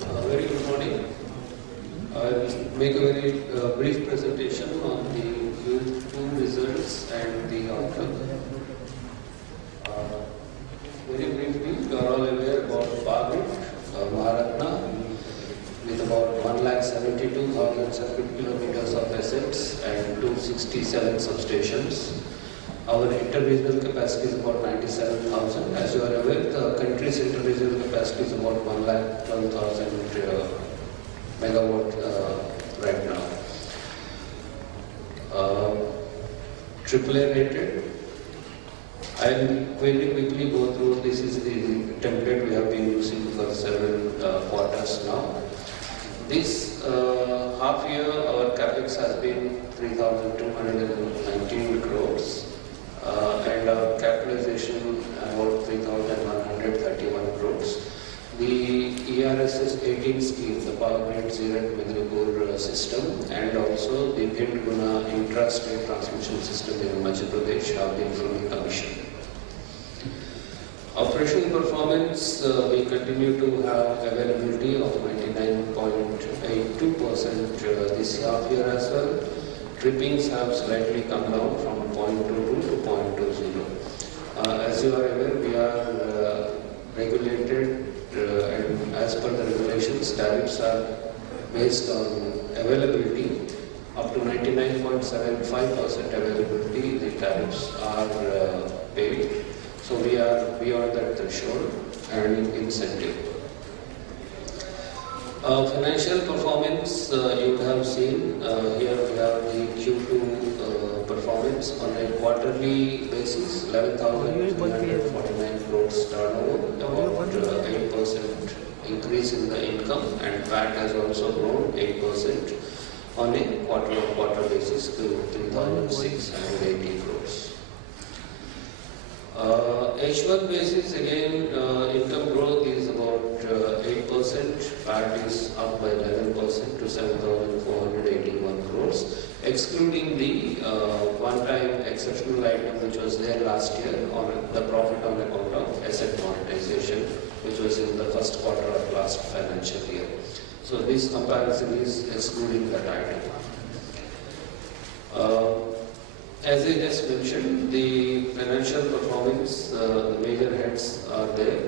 Very good morning. I will make a very brief presentation on the Q2 results and the outlook. Very briefly, you are all aware about POWERGRID, Maharatna, with about 1,72,000 circuit kilometers of assets and 267 substations. Our interregional capacity is about 97,000. As you are aware, the country's interregional capacity is about 1,12,000 megawatt right now. AAA rated. I will very quickly go through. This is the template we have been using for several quarters now. This half year, our capex has been 3,219 crores. And our capitalization about 3,131 crores. The ERSS 18 scheme, the POWERGRID Zero Midnapur system, and also the Guna intra-state transmission system in Madhya Pradesh have been fully commissioned. Operational performance, we continue to have availability of 99.82% this half year as well. Trippings have slightly come down from 0.22 to 0.20. As you are aware, we are regulated and as per the regulations, tariffs are based on availability. Up to 99.75% availability, the tariffs are paid. So we are beyond that threshold and incentive. Financial performance, you would have seen, here we have the Q2 performance on a quarterly basis, 11,349 crores turnover, about 8% increase in the income, and PAT has also grown 8% on a quarter-on-quarter basis to 3,680 crores. H1 basis, again, income growth is about 8%, PAT is up by 11% to 7,481 crores, excluding the one-time exceptional item which was there last year on the profit on account of asset monetization, which was in the first quarter of last financial year. So this comparison is excluding that item. As I just mentioned, the financial performance, the major heads are there.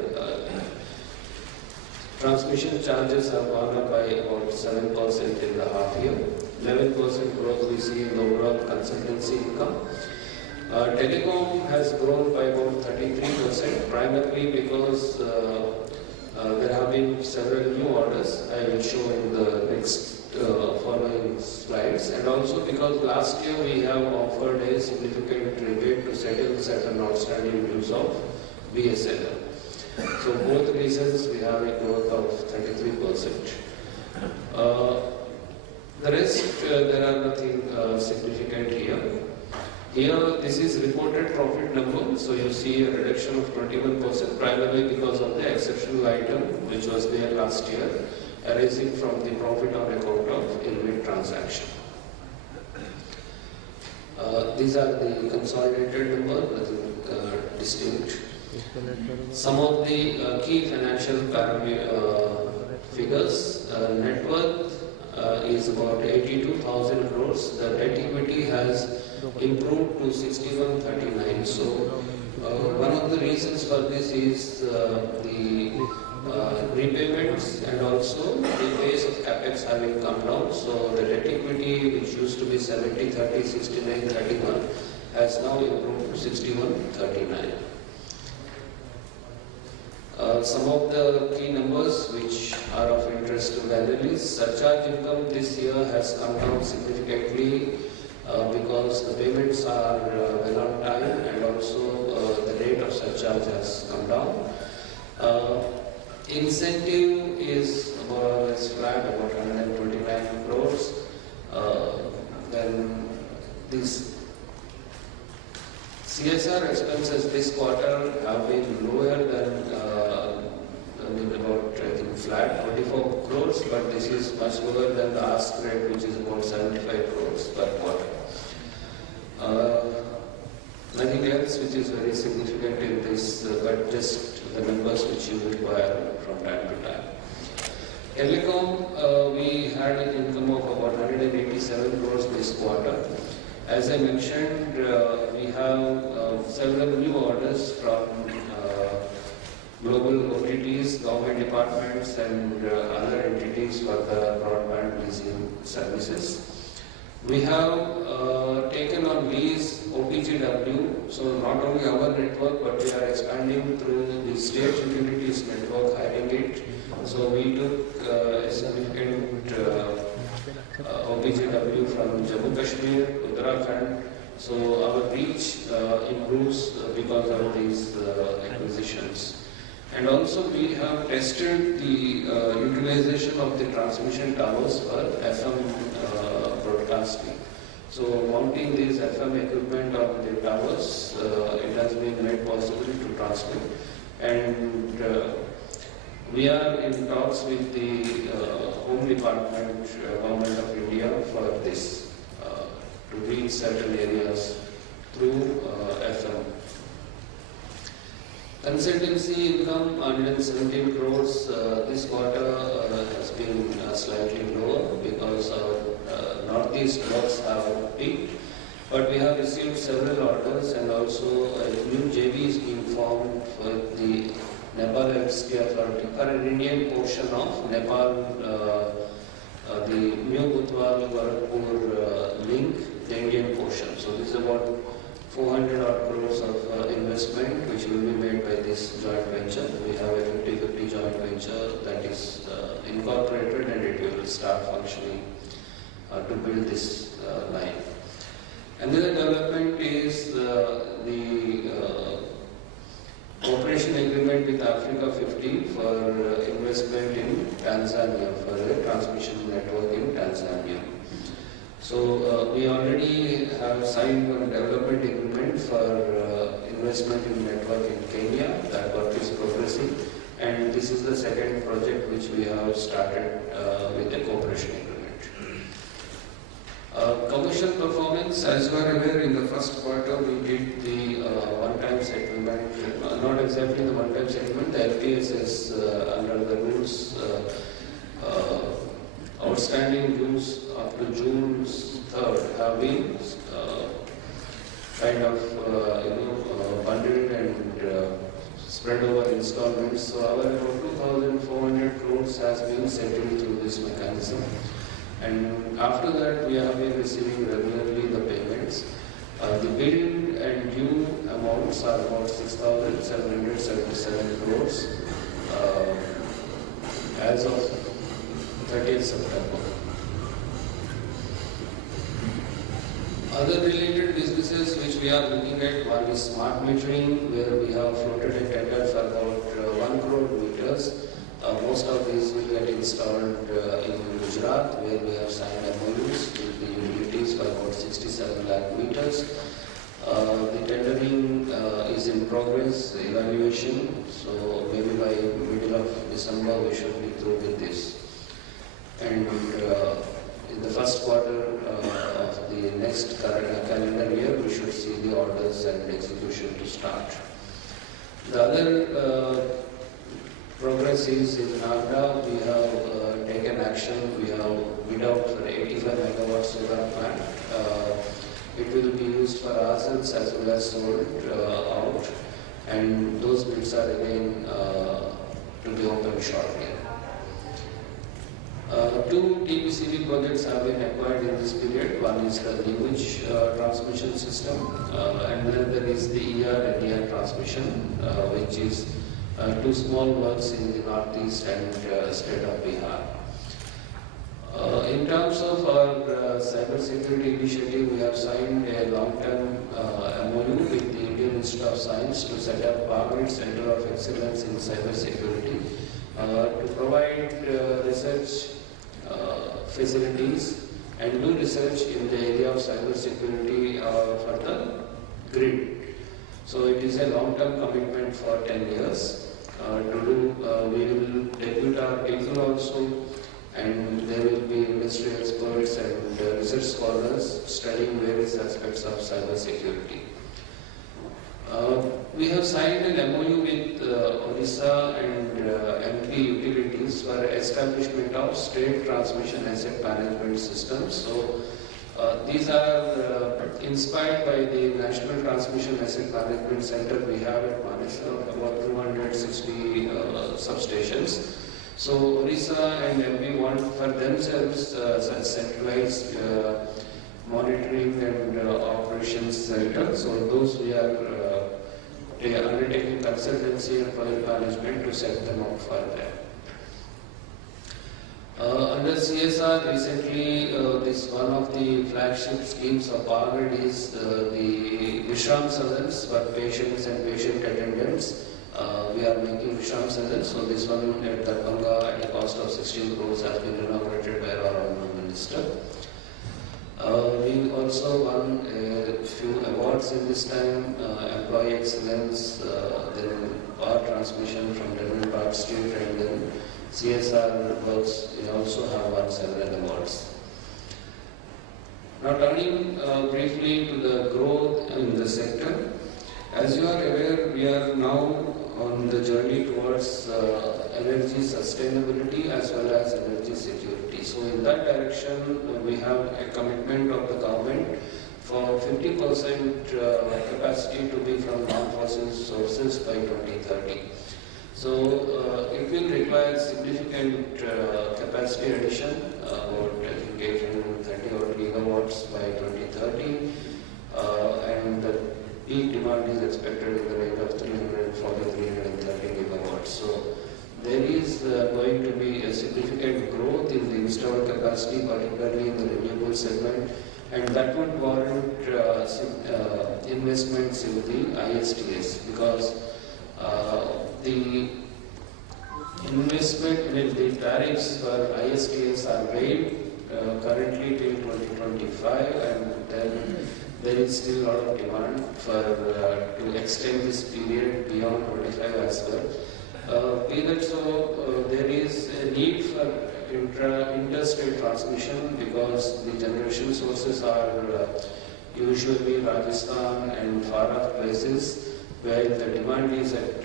Transmission charges have gone up by about 7% in the half year. 11% growth we see in the overall consultancy income. Telecom has grown by about 33%, primarily because there have been several new orders. I will show in the next following slides, and also because last year we have offered a significant rebate to settle certain outstanding dues of BSNL. So both reasons we have a growth of 33%. The rest, there are nothing significant here. Here, this is reported profit number, so you see a reduction of 21%, primarily because of the exceptional item which was there last year, arising from the profit on account of InvIT transaction. These are the consolidated numbers, nothing distinct. Some of the key financial figures, net worth is about 82,000 crores. The net equity has improved to 6139. So one of the reasons for this is the repayments and also the base of capex having come down. So the debt equity, which used to be 70-30, 69-31, has now improved to 61-39. Some of the key numbers which are of interest to the analysts: surcharge income this year has come down significantly because the payments are well on time, and also the rate of surcharge has come down. Incentive is more or less flat, about 129 crores. Then this CSR expenses this quarter have been lower than about, I think, flat 24 crores, but this is much lower than the ask rate, which is about 75 crores per quarter. Nothing else which is very significant in this, but just the numbers which you require from time to time. Telecom, we had an income of about 187 crores this quarter. As I mentioned, we have several new orders from global OTTs, government departments and other entities for the broadband leasing services. We have taken on lease OPGW, so not only our network but we are expanding through the state utilities network, hiring it. So we took a significant OPGW from Jammu Kashmir, Uttarakhand. So our reach improves because of these acquisitions. And also we have tested the utilization of the transmission towers for FM broadcasting. So mounting these FM equipment on the towers, it has been made possible to transmit. And we are in talks with the Home Department, Government of India for this, to reach certain areas through FM. Consultancy income 117 crores this quarter has been slightly lower because our northeast works have peaked. But we have received several orders and also a new JV is being formed for the Nepal Electricity Authority for an Indian portion of Nepal, the New Butwal Gorakhpur link, the Indian portion. So this is about 400 odd crores of investment which will be made by this joint venture. We have a 50-50 joint venture that is incorporated and it will start functioning to build this line. Another development is the cooperation agreement with Africa 50 for investment in Tanzania, for a transmission network in Tanzania. So we already have signed a development agreement for investment in network in Kenya. That work is progressing, and this is the second project which we have started with a cooperation agreement. Commercial performance, as you are aware, in the first quarter we did the one-time settlement, not exactly the one-time settlement, the LTSS under the rules. Outstanding dues up to June 3rd have been kind of bundled and spread over installments. So our 2,400 crores has been settled through this mechanism. And after that, we have been receiving regularly the payments. The billed and due amounts are about 6,777 crores as of 30th September. Other related businesses which we are looking at, one is smart metering, where we have floated a tender for about 1 crore meters. Most of these will get installed in Gujarat, where we have signed MOUs with the utilities for about 67 lakh meters. The tendering is in progress, evaluation, so maybe by middle of December we should be through with this. And in the first quarter of the next calendar year, we should see the orders and execution to start. The other progress is in Nagda. We have taken action. We have bid out for 85 megawatt solar plant. It will be used for ourselves as well as sold out, and those bids are again to be opened shortly. Two TBCB projects have been acquired in this period. One is the Newage transmission system, and then there is the ER and ER transmission, which is two small works in the northeast and state of Bihar. In terms of our cyber security initiative, we have signed a long-term MOU with the Indian Institute of Science to set up POWERGRID Center of Excellence in Cyber Security to provide research facilities and do research in the area of cyber security for the grid. So it is a long-term commitment for 10 years. We will depute our people also, and there will be industry experts and research scholars studying various aspects of cyber security. We have signed an MOU with Odisha and MP Utilities for establishment of state transmission asset management systems. So these are inspired by the National Transmission Asset Management Center we have at Manesar, about 260 substations. So Odisha and MP want for themselves such centralized monitoring and operations center. So those we are undertaking consultancy and project management to set them up for that. Under CSR, recently, this one of the flagship schemes of POWERGRID is the Vishram Sadans for patients and patient attendants. We are making Vishram Sadans, so this one at Darbhanga at a cost of 16 crores has been inaugurated by our Honourable Minister. We also won a few awards in this time, Employee Excellence, then Power Transmission from Dividend Park Street, and then CSR works. We also have won several awards. Now turning briefly to the growth in the sector. As you are aware, we are now on the journey towards energy sustainability as well as energy security. So in that direction, we have a commitment of the government for 50% capacity to be from non-fossil sources by 2030. So it will require significant capacity addition, about I think 830 odd gigawatts by 2030, and the peak demand is expected in the rate of 340-330 gigawatts. So there is going to be a significant growth in the installed capacity, particularly in the renewable segment, and that would warrant investments in the ISTS, because the investment in the tariffs for ISTS are waived currently till 2025, and then there is still a lot of demand for to extend this period beyond 25 as well. Be that so, there is a need for interstate transmission, because the generation sources are usually Rajasthan and far off places where the demand is at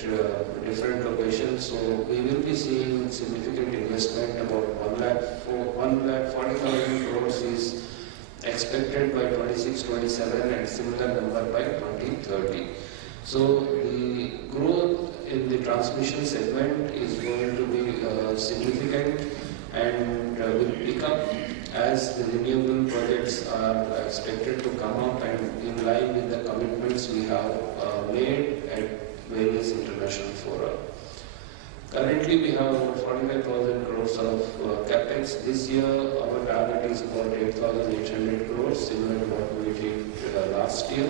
different locations. So we will be seeing significant investment. About 1,40,000 crores is expected by 26-27, and similar number by 2030. So the growth in the transmission segment is going to be significant, and will pick up as the renewable projects are expected to come up and in line with the commitments we have made at various international fora. Currently, we have about 45,000 crores of capex. This year, our target is about 8,800 crores, similar to what we did last year.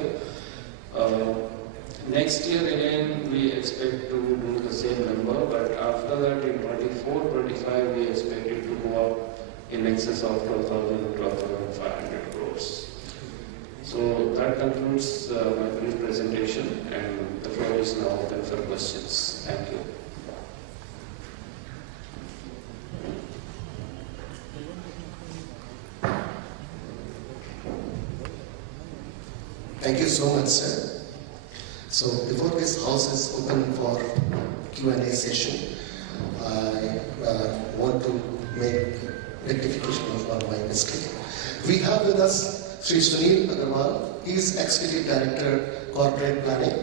Next year, again, we expect to do the same number, but after that, in 24-25, we expect it to go up in excess of 12,000 to 12,500 crores. So that concludes my brief presentation, and the floor is now open for questions. Thank you. Thank you so much, sir. So before this house is open for Q&A session, I want to make rectification of one of my mistake. We have with us Sri Sunil Agarwal. He is Executive Director, Corporate Planning.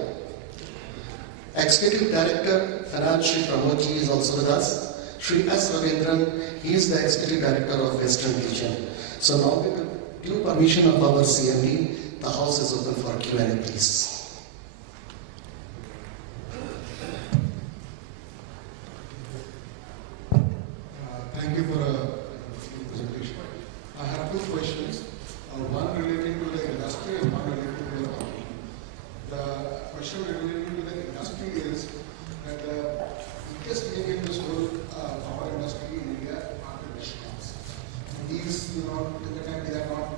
Executive Director, Finance, Sri Pramodji is also with us. Sri S. Ravindran, he is the Executive Director of Western Region. So now with due permission of our CMD, the house is open for Q&A, please. Thank you for a presentation. I have two questions, one relating to the industry and one relating to the company. The question relating to the industry is that the biggest name in this whole power industry in India are the discoms. These, typically they are not,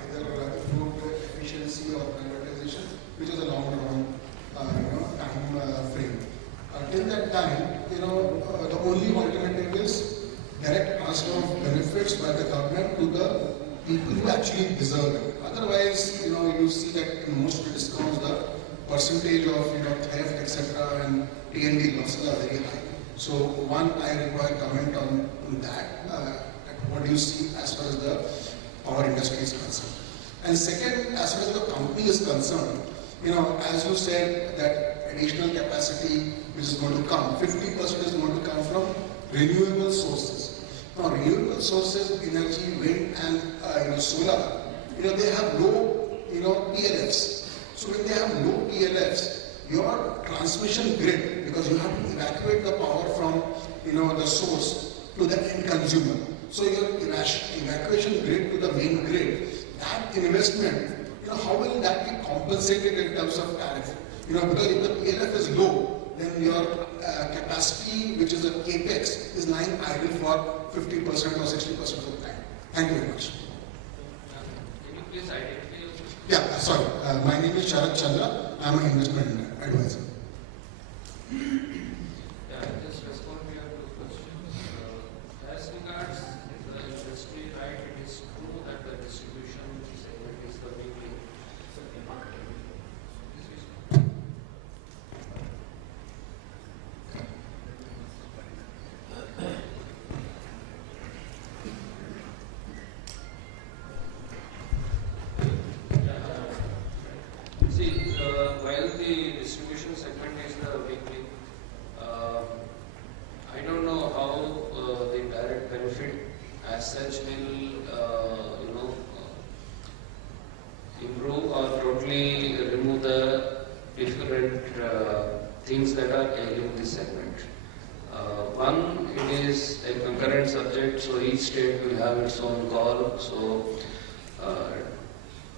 either improved efficiency or privatization, which is a long-term, time frame. Till that time, the only alternative is direct transfer of benefits by the government to the people who actually deserve it. Otherwise, you see that in most of the discounts, the percentage of theft, etc., and T&D losses are very high. So one, I require comment on that. What do you see as far as the power industry is concerned? And second, as far as the company is concerned, as you said, that additional capacity which is going to come, 50% is going to come from renewable sources. Now, renewable sources, energy, wind, and solar, they have low, PLFs. So when they have low PLFs, your transmission grid, because you have to evacuate the power from, the source to the end consumer. So your evacuation grid to the main grid, that investment, how will that be compensated in terms of tariff? Because if the PLF is low, then your capacity, which is a capex, is lying idle for 50% or 60% of the time. Thank you very much. Can you please identify yourself? Yeah, sorry. My name is Sharat Chandra. I am an investment advisor. Yeah, I'll just respond to your two questions. As regards the industry, right, it is true that the distribution segment is the big link. See, while the distribution segment is the big link, I don't know how the direct benefit as such will, improve or totally remove the different things that are ailing this segment. One, it is a concurrent subject, so each state will have its own call. So,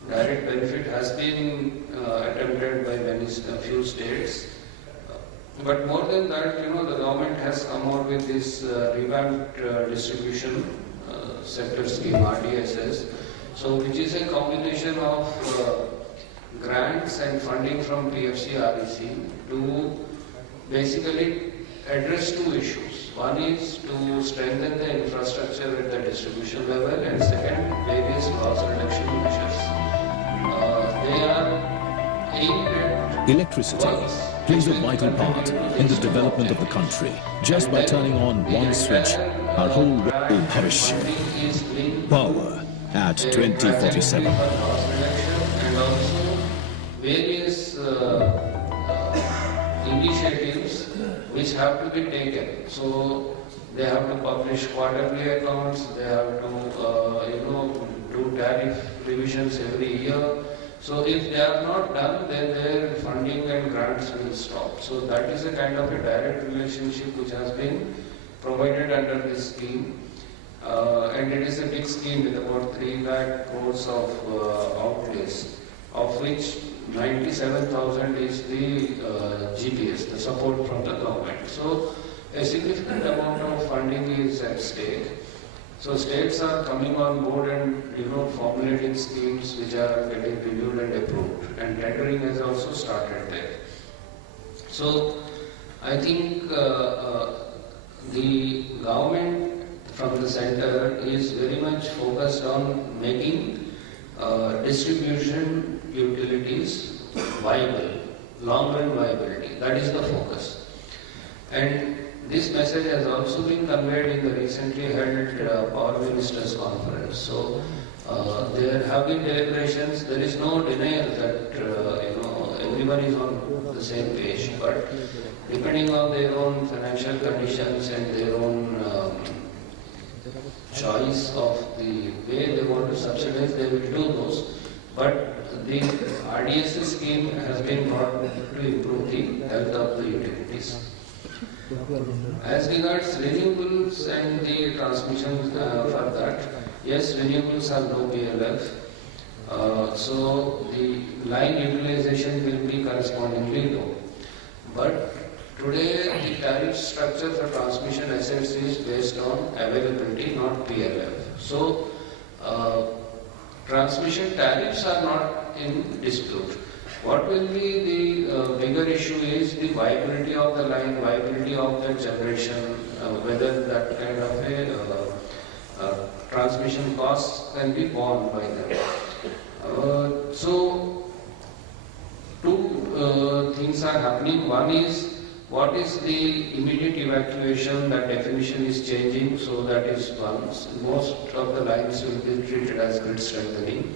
direct benefit has been attempted by a few states. But more than that, the government has come out with this revamped distribution sector scheme, RDSS, so which is a combination of grants and funding from PFC REC to basically address two issues. One is to strengthen the infrastructure at the distribution level, and second, various loss reduction measures. They are aimed at Electricity plays a vital part in the development of the country. Just by turning on one switch, our whole world will perish. Power at 2047. And also various initiatives which have to be taken. So they have to publish quarterly accounts, they have to do tariff revisions every year. So if they are not done, then their funding and grants will stop. So that is a kind of a direct relationship which has been provided under this scheme. And it is a big scheme with about 3 lakh crores of outlays, of which 97,000 is the GPS, the support from the government. So a significant amount of funding is at stake. So states are coming on board and formulating schemes which are getting reviewed and approved, and tendering has also started there. So I think the government from the center is very much focused on making distribution utilities viable, long-run viability. That is the focus. And this message has also been conveyed in the recently held Power Ministers Conference. So there have been deliberations. There is no denial that everyone is on the same page. But depending on their own financial conditions and their own choice of the way they want to subsidize, they will do those. But the RDSS scheme has been brought to improve the health of the utilities. As regards renewables and the transmission for that, yes, renewables have low PLF, so the line utilization will be correspondingly low. But today the tariff structure for transmission assets is based on availability, not PLF. So transmission tariffs are not in dispute. What will be the bigger issue is the viability of the line, viability of the generation, whether that kind of a transmission costs can be borne by them. So, two things are happening. One is, what is the immediate evacuation? That definition is changing, so that is one. Most of the lines will be treated as grid strengthening.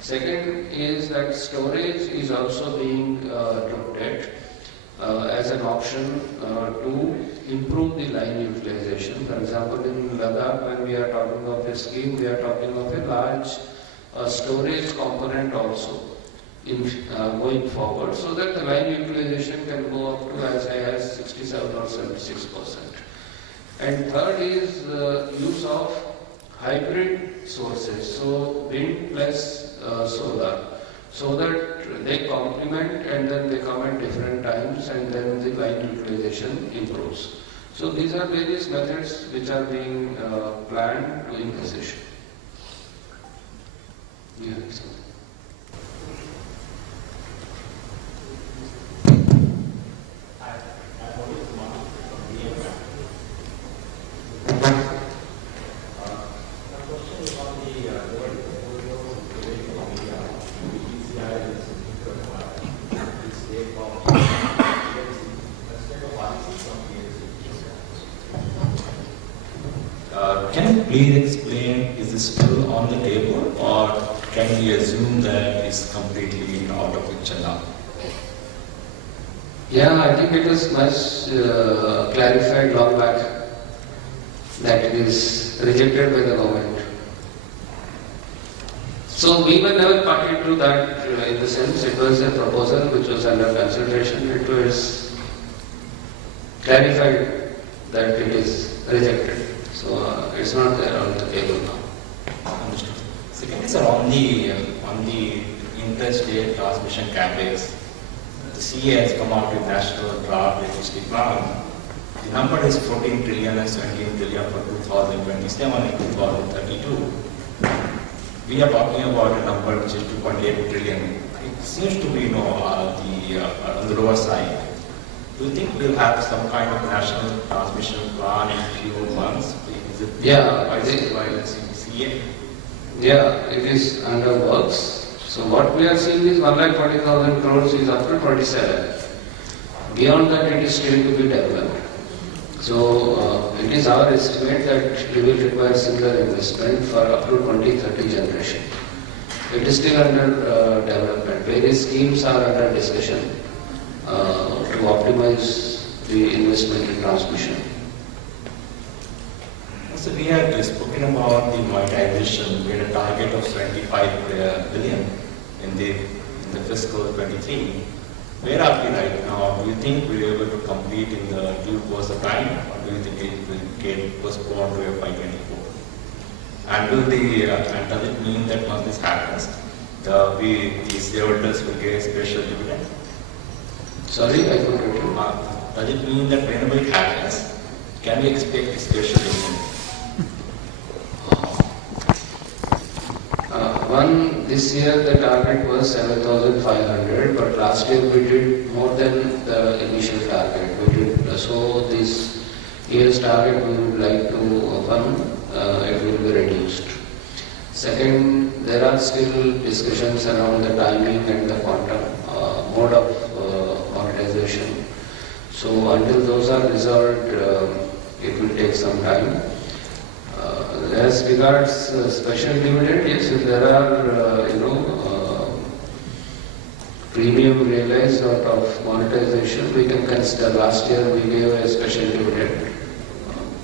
Second is that storage is also being looked at as an option to improve the line utilization. For example, in Ladakh, when we are talking of a scheme, we are talking of a large storage component also in going forward, so that the line utilization can go up to as high as 67 or 76%. And third is use of hybrid sources, so wind plus solar, so that they complement and then they come at different times and then the line utilization improves. So these are various methods which are being planned to this issue. Yeah, Can you please explain, is this still on the table or can we assume that it's completely out of picture now? Yeah, I think it was much clarified long back that it is rejected by the government. So we were never party to that in the sense it was a proposal which was under consideration. It was clarified that it is rejected. So it's not there on the table now. Understood. Second is on the interstate transmission capex. The CA has come out with National Draft Electricity Plan. The number is 14 trillion and 17 trillion for 2027 and 2032. We are talking about a number which is 2.8 trillion. It seems to be on the lower side. Do you think we'll have some kind of national transmission plan in a few months? Is it CA? Yeah, it is under works. So what we are seeing is 1,40,000 crores is up to 27. Beyond that, it is still to be developed. So it is our estimate that we will require similar investment for up to 2030 generation. It is still under development. Various schemes are under discussion to optimize the investment in transmission. So we had spoken about the monetization. We had a target of 75 billion in the fiscal 23. Where are we right now? Do you think we are able to complete in the due course of time, or do you think it will get postponed to FY24? And does it mean that once this happens, the shareholders will get a special dividend? Sorry, I couldn't get you. Does it mean that whenever it happens, can we expect a special dividend? This year the target was 7,500, but last year we did more than the initial target. So this year's target we would like to it will be reduced. Second, there are still discussions around the timing and the quantum mode of monetization. So until those are resolved, it will take some time. As regards special dividend, yes, if there are premium realized out of monetization, we can consider. Last year we gave a special dividend,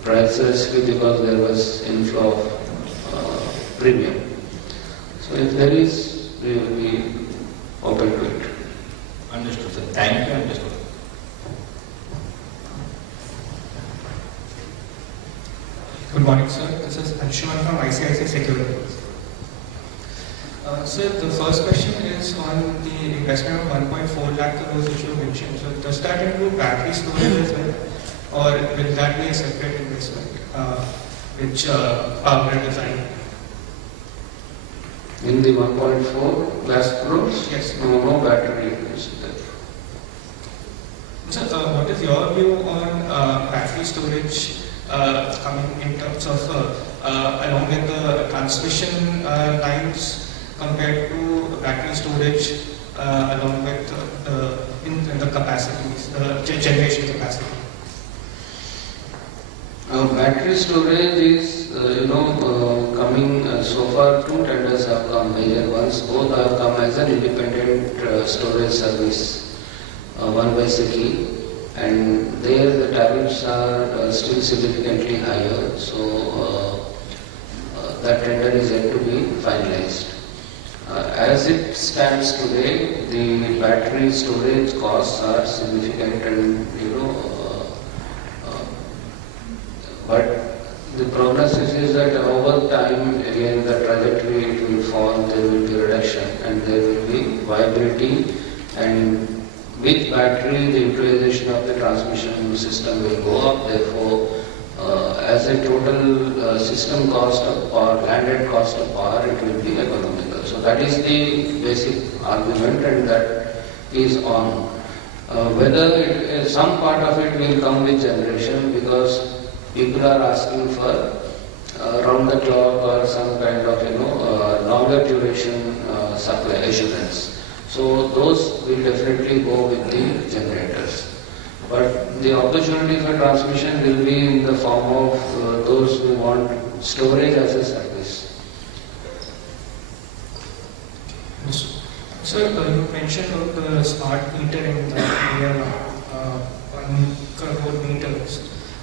precisely because there was inflow of premium. So if there is, we will be open to it. Understood, sir. Thank you. Understood. Good morning, sir. This is Anshuman from ICICI Securities. Sir, the first question is on the investment of 1.4 lakh crores which you mentioned. So does that include battery storage as well, or will that be a separate investment which POWERGRID design? In the 1.4 lakh crores? Yes. No battery investment. Sir, what is your view on battery storage coming in terms of along with the transmission lines compared to battery storage along with in the capacities, the generation capacity? Battery storage is, coming, so far 2 tenders have come, major ones. Both have come as an independent storage service, one by SECI, and there the tariffs are still significantly higher. So that tender is yet to be finalized. As it stands today, the battery storage costs are significant, and but the prognosis is that over time, again, the trajectory it will fall, there will be reduction, and there will be viability, and with battery, the utilization of the transmission system will go up. Therefore, as a total system cost of power, landed cost of power, it will be economical. So that is the basic argument, and that is on. Whether some part of it will come with generation, because people are asking for round the clock or some kind of longer duration supply assurance. So those will definitely go with the generators. But the opportunity for transmission will be in the form of those who want storage as a service. Sir, you mentioned about the smart metering that we have 1 crore meters.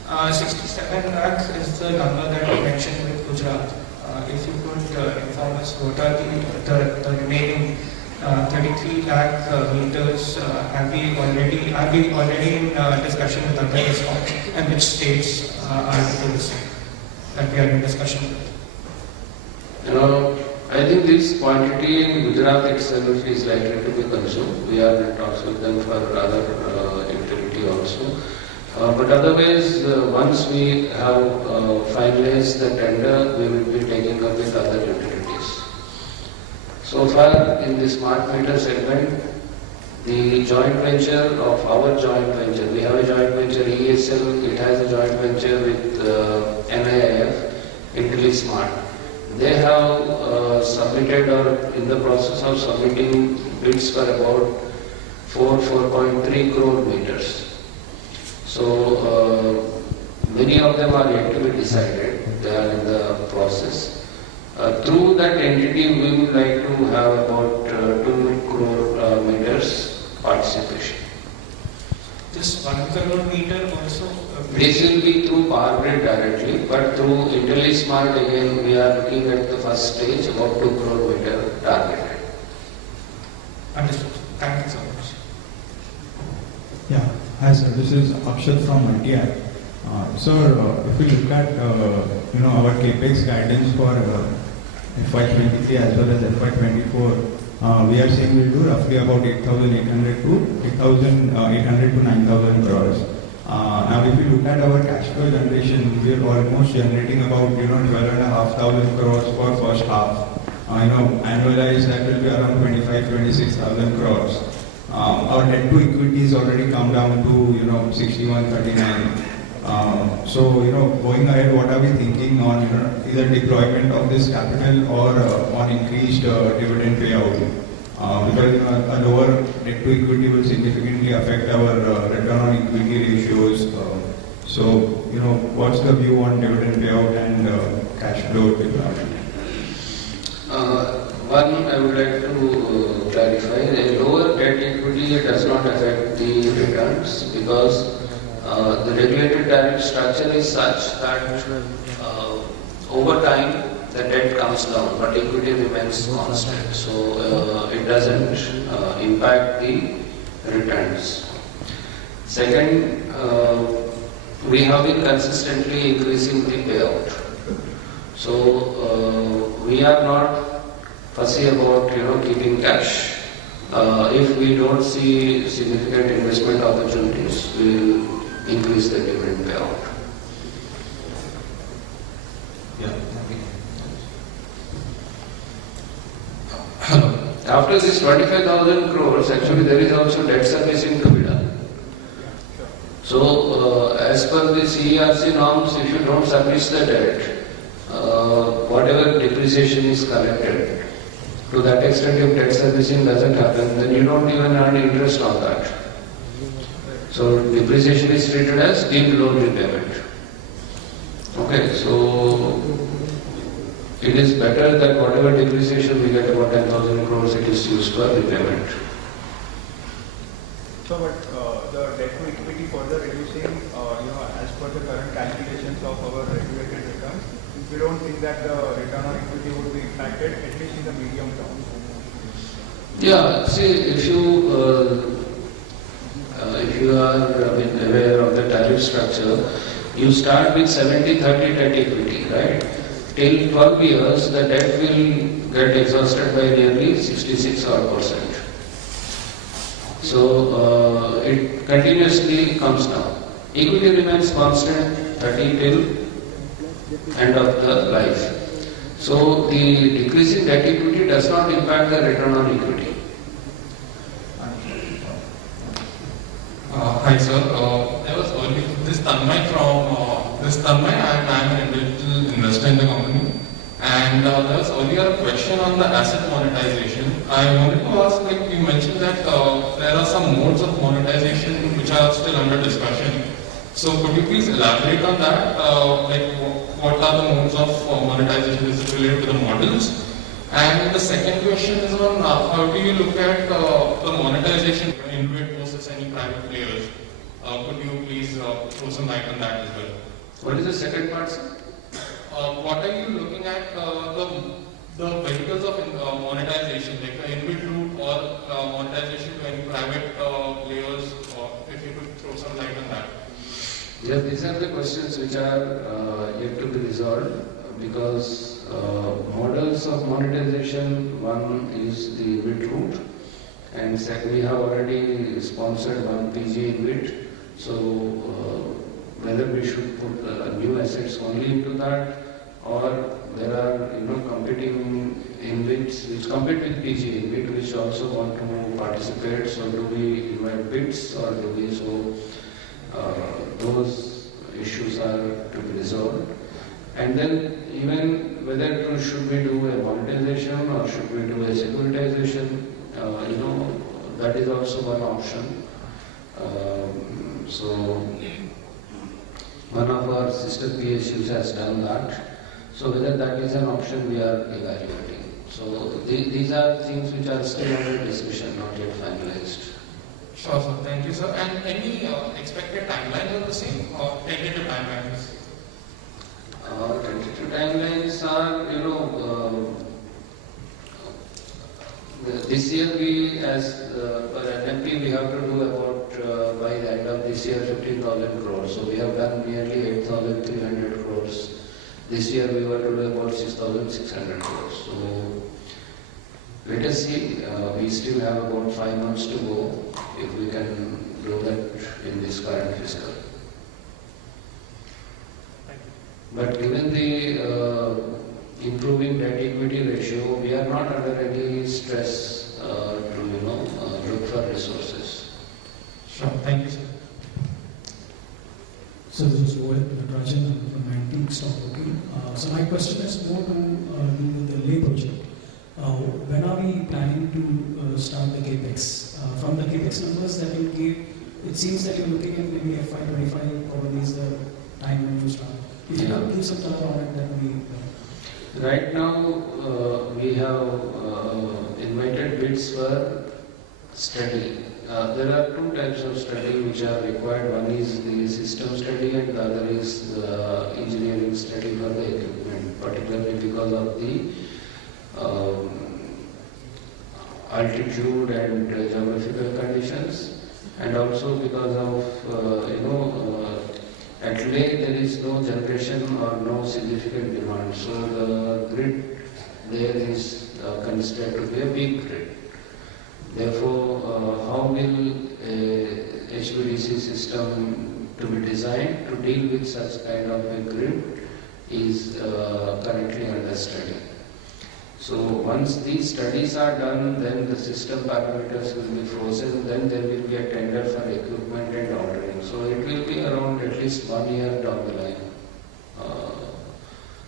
67 lakh is the number that you mentioned with Gujarat. If you could inform us what are the remaining 33 lakh meters are we already in discussion with other DISCOMs, and which states are those that we are in discussion with? I think this quantity in Gujarat itself is likely to be consumed. We are in talks with them for other utility also. But otherwise, once we have finalized the tender, we will be taking up with other utilities. So far in the smart meter segment, the joint venture of our joint venture, we have a joint venture ESL, it has a joint venture with NIIF, IntelliSmart. They have submitted or in the process of submitting bids for about 4.3 crore meters. So many of them are yet to be decided. They are in the process. Through that entity, we would like to have about 2 crore meters participation. This 1 crore meter also? This will be through POWERGRID directly, but through IntelliSmart again, we are looking at the first stage, about 2 crore meter targeted. Understood. Thank you so much. Yeah. Hi sir, this is Akshat from ITI. Sir, if we look at our capex guidance for FY23 as well as FY24, we are saying we'll do roughly about 8,800 to 9,000 crores. Now, if we look at our cash flow generation, we are almost generating about 12,500 crores for first half. Annualized that will be around 26,000 crores. Our debt to equity is already come down to 61:39. So going ahead, what are we thinking on either deployment of this capital or on increased dividend payout? Because a lower debt to equity will significantly affect our return on equity ratios. So what's the view on dividend payout and cash flow deployment? One, I would like to clarify, a lower debt equity does not affect the returns, because the regulated tariff structure is such that over time the debt comes down, but equity remains constant. So it doesn't impact the returns. Second, we have been consistently increasing the payout. So we are not fussy about keeping cash. If we don't see significant investment opportunities, we will increase the dividend payout. Yeah. Hello. After this 25,000 crores, actually there is also debt servicing to be done. So as per the CERC norms, if you don't service the debt, whatever depreciation is collected, To that extent, if debt servicing doesn't happen, then you don't even earn interest on that. So depreciation is treated as deemed loan repayment. Okay, so it is better that whatever depreciation we get, about 10,000 crores, it is used for repayment. So, but the debt to equity further reducing, as per the current calculations of our regulated returns, we don't think that the return on equity would be impacted, at least in the medium term. Yeah, see, if you are aware of the tariff structure, you start with 70-30 debt equity, right? Till 12 years, the debt will get exhausted by nearly 66%. So it continuously comes down. Equity remains constant 30 till end of the life. So the decreasing debt equity does not impact the return on equity. Hi sir, I was early, this Tanmay and I am an individual investor in the company, and there was earlier a question on the asset monetization. I wanted to ask, like you mentioned that there are some modes of monetization which are still under discussion. So could you please elaborate on that? What are the modes of monetization? Is it related to the models? And the second question is on how do you look at the monetization in InvIT versus any private players? Could you please throw some light on that as well? What is the second part, sir? What are you looking at the vehicles of monetization, like the InvIT route or monetization to any private players? If you could throw some light on that. Yeah, these are the questions which are yet to be resolved, because models of monetization, one is the InvIT route, and second, we have already sponsored one PG InvIT. So whether we should put new assets only into that, or there are competing InvITs which compete with PG InvIT which also want to participate. So do we invite bids or do we? So those issues are to be resolved. And then even whether should we do a monetization or should we do a securitization, that is also one option. So one of our sister PSUs has done that. So whether that is an option, we are evaluating. So these are things which are still under discussion, not yet finalized. Sure, sir. Thank you, sir. And any expected timelines on the same, or tentative timelines? Tentative timelines are, this year we, as per NFP, we have to do about, by the end of this year, 15,000 crores. So we have done nearly 8,300 crores. This year we were to do about 6,600 crores. So let us see. We still have about 5 months to go if we can do that in this current fiscal. But given the improving debt equity ratio, we are not under any stress to look for resources. Sure. Thank you, sir. So this is Rohit Natarajan from Stockmarket. So my question is more to do with the lay project. When are we planning to start the capex? From the capex numbers that you gave, it seems that you're looking at maybe FY25 probably is the time when you start. If you could give some color on it, that would be. Right now, we have invited bids for study. There are two types of study which are required. One is the system study and the other is the engineering study for the equipment, particularly because of the altitude and geographical conditions, and also because of at lay there is no generation or no significant demand. So the grid there is considered to be a weak grid. Therefore, how will a HVDC system to be designed to deal with such kind of a grid is currently under study. So once these studies are done, then the system parameters will be frozen, then there will be a tender for equipment and ordering. So it will be around at least 1 year down the line.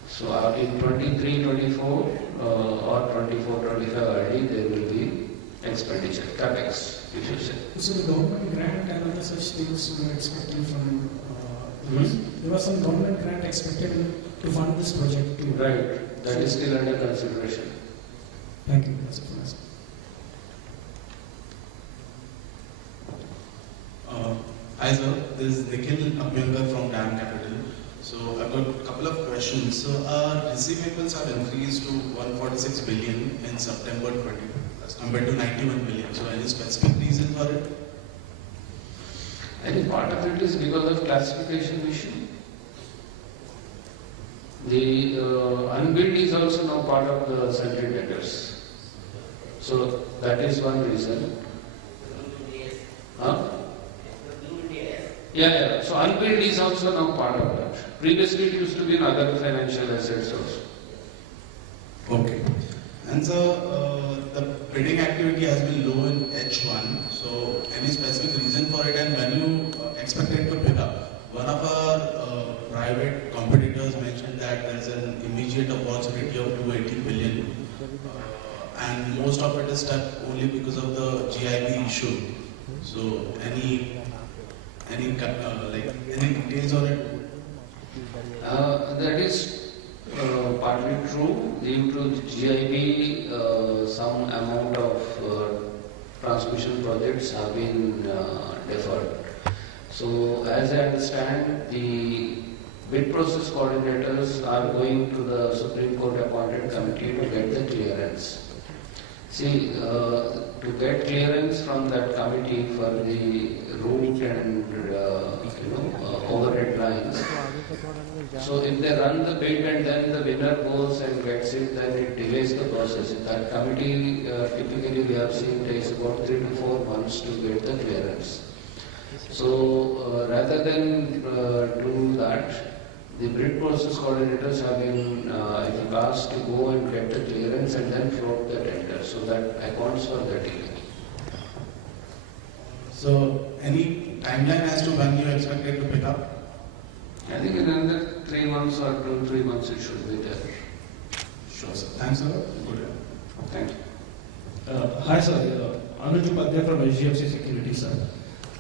So in 23-24, or 24-25 early, there will be expenditure, capex, if you say. So the government grant and other such things we were expecting from, there was some government grant expected to fund this project too. Right, that is still under consideration. Thank you. That's it for us. Hi sir, this is Nikhil Abhyangkar from DAM Capital. So I've got a couple of questions. So our receivables have increased to 146 billion in September 20 as compared to 91 billion. So any specific reason for it? I think part of it is because of classification issue. The unbilled is also now part of the sundry debtors. So that is one reason. Huh? Yeah. So unbilled is also now part of that. Previously it used to be in other financial assets also. Okay. And so the bidding activity has been low in H1. So any specific reason for it, and when you expect it to pick up? One of our private competitors mentioned that there is an immediate opportunity of 280 billion, and most of it is stuck only because of the GIB issue. So any details on it? That is partly true. Due to GIB, some amount of transmission projects have been deferred. So as I understand, the bid process coordinators are going to the Supreme Court appointed committee to get the clearance. See, to get clearance from that committee for the route and overhead lines. So if they run the bid and then the winner goes and gets it, then it delays the process. That committee typically we have seen takes about 3 to 4 months to get the clearance. So rather than do that, the bid process coordinators have been I think asked to go and get the clearance and then float the tender. So that accounts for that delay. So any timeline as to when you expect it to pick up? I think in another 3 months or 2-3 months it should be there. Sure, sir. Thanks, sir. Good. Thank you. Hi, sir. Anuj Upadhyay from HDFC Securities, sir.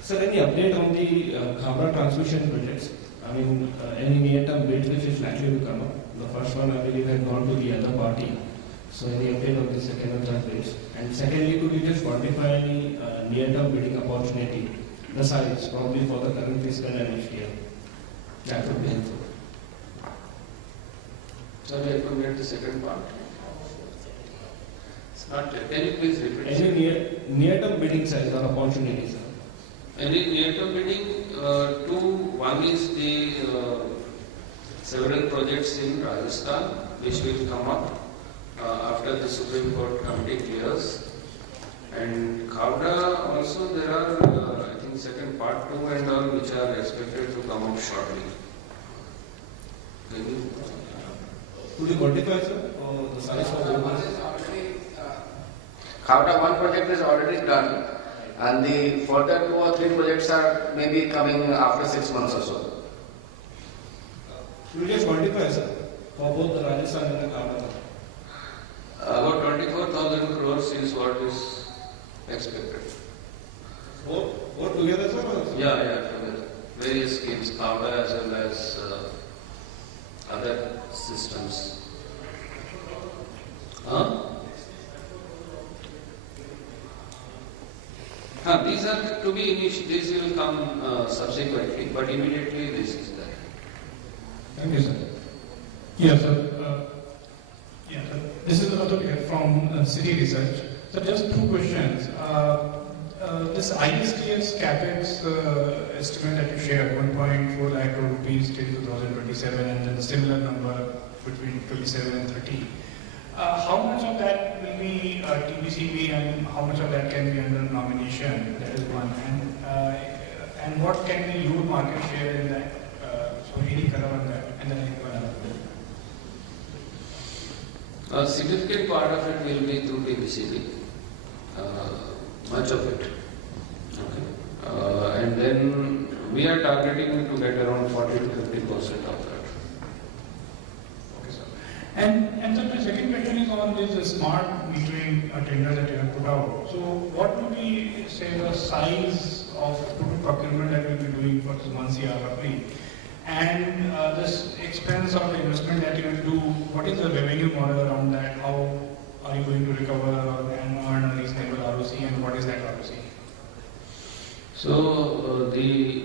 Sir, any update on the Khavda transmission projects? I mean, any near-term bids which is likely to come up? The first one, I believe, had gone to the other party. So, any update on the second and third bids? And secondly, could you just quantify any near-term bidding opportunity, the size, probably for the current fiscal and next year? That would be helpful. Sorry, I couldn't get the second part. It's not clear. Can you please repeat? Any near-term bidding size or opportunity, sir? Any near-term bidding? One is the several projects in Rajasthan which will come up after the Supreme Court committee clears. And Khavda also there are I think second part 2 and all which are expected to come up shortly. Could you quantify, sir, the size of the one? Khavda 1 project is already done, and the further 2 or 3 projects are maybe coming after 6 months or so. Could you just quantify, sir, for both the Rajasthan and the Khavda? About 24,000 crores is what is expected. Both together, sir? Yeah, together. Various schemes, Khavda as well as other systems. These are to be initiated, these will come subsequently, but immediately this is there. Thank you, sir. Yes, sir. This is Atul from City Research. So just 2 questions. This ISTS capex estimate that you shared, 1.4 lakh crore rupees till 2027, and then a similar number between 27 and 30. How much of that will be TBCB, and how much of that can be under nomination? That is one. And what can be your market share in that? So any color on that, and then one other. A significant part of it will be through TBCB. Much of it. Okay. And then we are targeting to get around 40 to 50% of that. Okay, sir. And so my second question is on this smart metering tender that you have put out. So what would be, say, the size of total procurement that you will be doing for this 1 CR roughly? And this expense or the investment that you will do, what is the revenue model around that? How are you going to recover and earn a reasonable ROC, and what is that ROC? So the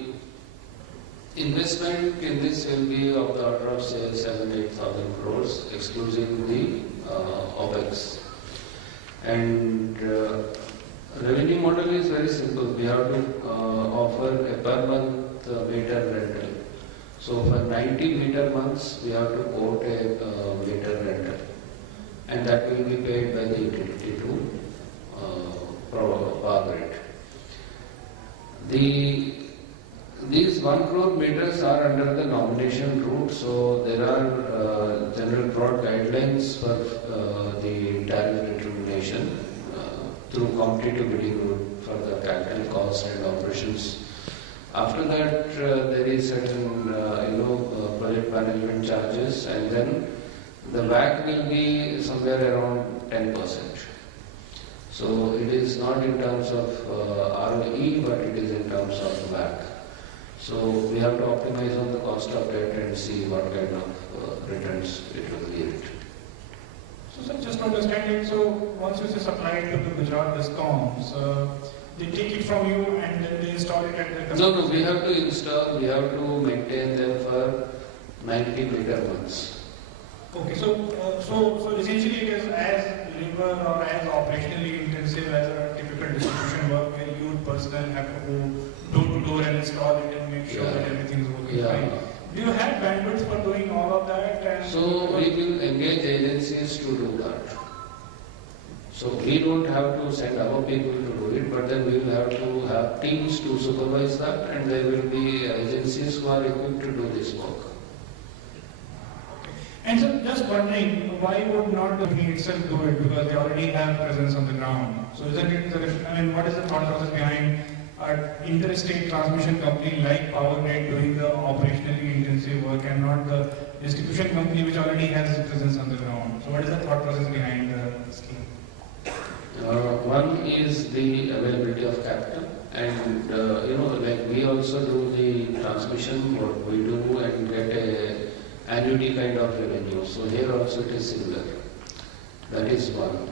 investment in this will be of the order of say 7,000-8,000 crores, excluding the OPEX. And revenue model is very simple. We have to offer a per month meter rental. So for 90 meter months, we have to quote a meter rental, and that will be paid by the utility to POWERGRID. These 1 crore meters are under the nomination route, so there are general broad guidelines for the tariff determination through competitive bidding route for the capital cost and operations. After that, there is certain project management charges, and then the WACC will be somewhere around 10%. So it is not in terms of ROE, but it is in terms of WACC. So we have to optimize on the cost of debt and see what kind of returns it will yield. So sir, just to understand it, so once you say supply it to the Gujarat Discoms, they take it from you and then they install it at the No, we have to install, we have to maintain them for 90 meter months. Okay, so essentially it is as labor or as operationally intensive as a typical distribution work where you personnel have to go door to door and install it and make sure that everything is working fine. Do you have bandwidth for doing all of that? And so we will engage agencies to do that. So we don't have to send our people to do it, but then we will have to have teams to supervise that, and there will be agencies who are equipped to do this work. And so just wondering, why would not the company itself do it? Because they already have presence on the ground. So isn't it, what is the thought process behind an interstate transmission company like POWERGRID doing the operationally intensive work and not the distribution company which already has presence on the ground? So what is the thought process behind the scheme? One is the availability of capital, and like we also do the transmission, what we do, and get a annuity kind of revenue. So here also it is similar. That is one.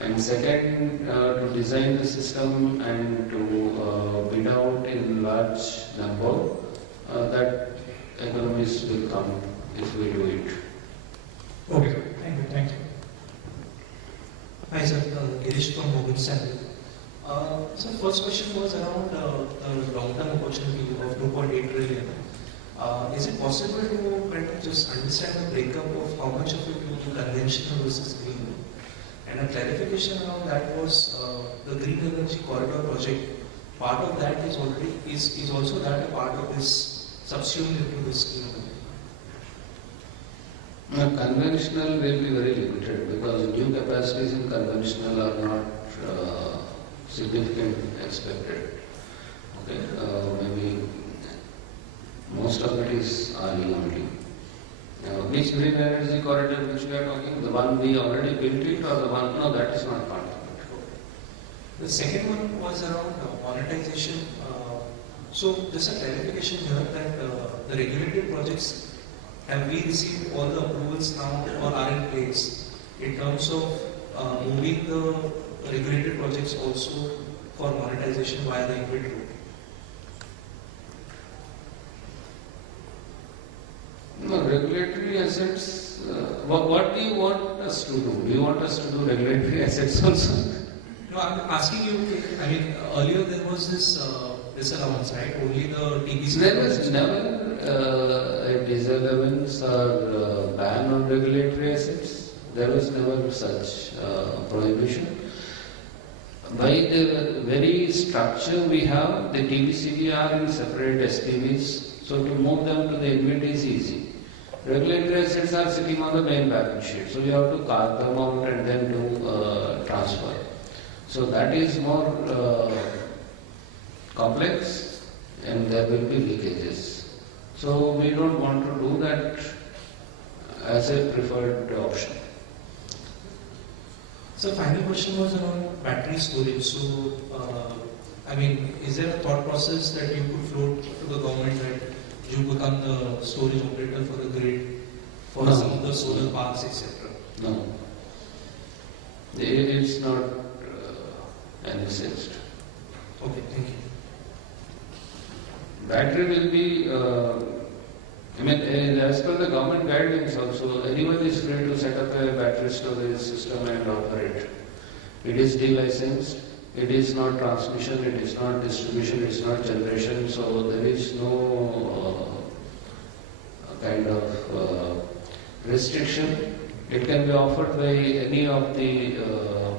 And second, to design the system and to bid out in large number, that economies will come if we do it. Okay, thank you. Hi sir, Girish from Morgan Stanley. So first question was around the long-term opportunity of 2.8 trillion. Is it possible to kind of just understand the breakup of how much of it will be conventional versus green? And a clarification around that was the Green Energy Corridor project. Part of that is also that a part of this subsumed into this scheme. Conventional will be very limited because new capacities in conventional are not significant expected. Okay, maybe most of it is RE only. Which green energy corridor which we are talking? The one we already built it, or the one? No, that is not part of it. The second one was around monetization. So just a clarification here that the regulated projects, have we received all the approvals now or are in place in terms of moving the regulated projects also for monetization via the InvIT route? No, regulatory assets, what do you want us to do? Do you want us to do regulatory assets also? No, I'm asking you, I mean, earlier there was this disallowance, right? Only the TBC. There was never a disallowance or ban on regulatory assets. There was never such prohibition. By the very structure we have, the TBCB are in separate SPVs, so to move them to the InvIT is easy. Regulatory assets are sitting on the main balance sheet, so you have to carve them out and then do transfer. So that is more complex and there will be leakages. So we don't want to do that as a preferred option. So final question was around battery storage. So, I mean, is there a thought process that you could float to the government that you become the storage operator for the grid, for some of the solar parks, etc.? No. It's not envisaged. Okay, thank you. Battery will be, as per the government guidelines also, anyone is free to set up a battery storage system and operate. It is delicensed, it is not transmission, it is not distribution, it is not generation, so there is no kind of restriction. It can be offered by any of the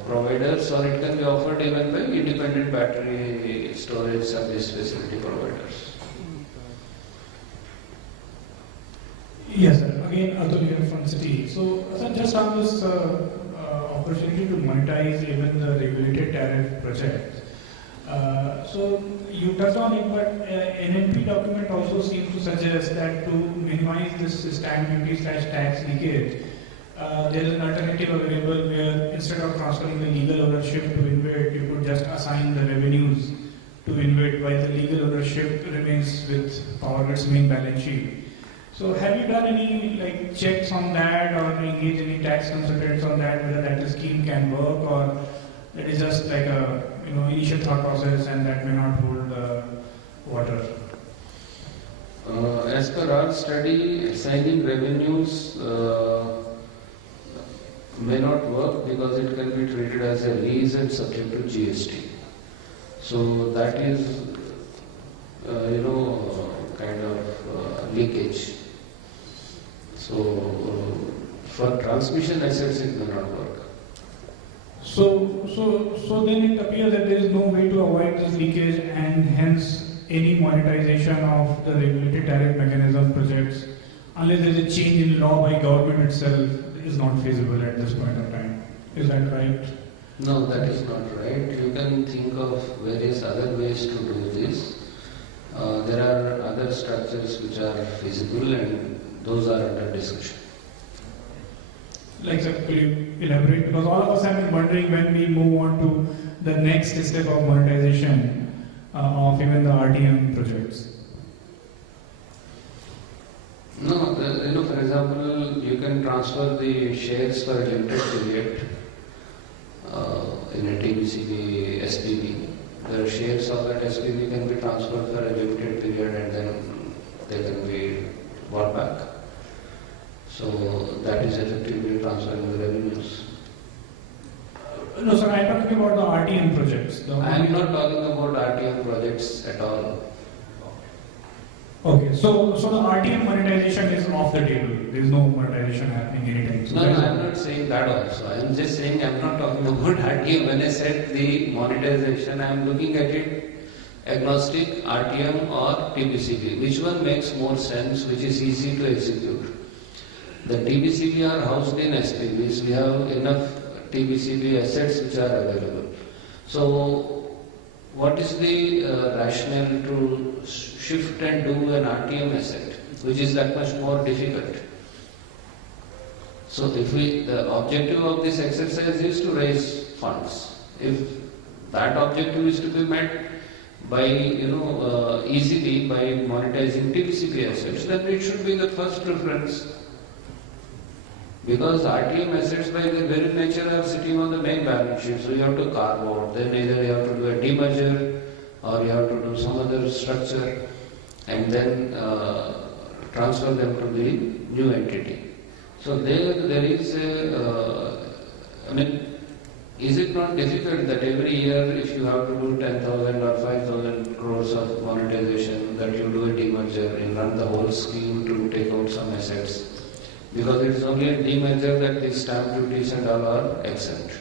providers, or it can be offered even by independent battery storage service facility providers. Yes, sir. Again, Atul here from Citi. So, sir, just on this opportunity to monetize even the regulated tariff projects. So, you touched on it, but NNP document also seems to suggest that to minimize this stamp duty / tax leakage, there is an alternative available where instead of transferring the legal ownership to InvIT, you could just assign the revenues to InvIT while the legal ownership remains with POWERGRID's main balance sheet. So have you done any checks on that or engaged any tax consultants on that, whether that scheme can work, or it is just like a initial thought process and that may not hold water? As per our study, assigning revenues may not work because it can be treated as a lease and subject to GST. So that is, kind of leakage. So for transmission assets, it may not work. So then it appears that there is no way to avoid this leakage, and hence any monetization of the regulated tariff mechanism projects, unless there is a change in law by government itself, is not feasible at this point of time. Is that right? No, that is not right. You can think of various other ways to do this. There are other structures which are feasible, and those are under discussion. Like, sir, could you elaborate? Because all of us have been wondering when we move on to the next step of monetization of even the RTM projects. No, for example, you can transfer the shares for a limited period in a TBCB, SPV. The shares of that SPV can be transferred for a limited period and then they can be bought back. So that is effectively transferring the revenues. No, sir, I'm talking about the RTM projects. I am not talking about RTM projects at all. Okay, so the RTM monetization is off the table. There is no monetization happening anytime soon. No, I am not saying that also. I am just saying I am not talking about RTM. When I said the monetization, I am looking at it agnostic, RTM or TBCB. Which one makes more sense, which is easy to execute? The TBCB are housed in SPVs. We have enough TBCB assets which are available. So, what is the rationale to shift and do an RTM asset, which is that much more difficult? So, the objective of this exercise is to raise funds. If that objective is to be met by, easily by monetizing TBCB assets, then it should be the first preference. Because RTM assets by their very nature are sitting on the main balance sheet, so you have to carve out. Then either you have to do a demerger or you have to do some other structure and then transfer them to the new entity. So there is a, is it not difficult that every year if you have to do 10,000 or 5,000 crores of monetization, that you do a demerger and run the whole scheme to take out some assets? Because it is only a demerger that the stamp duties and all are exempt.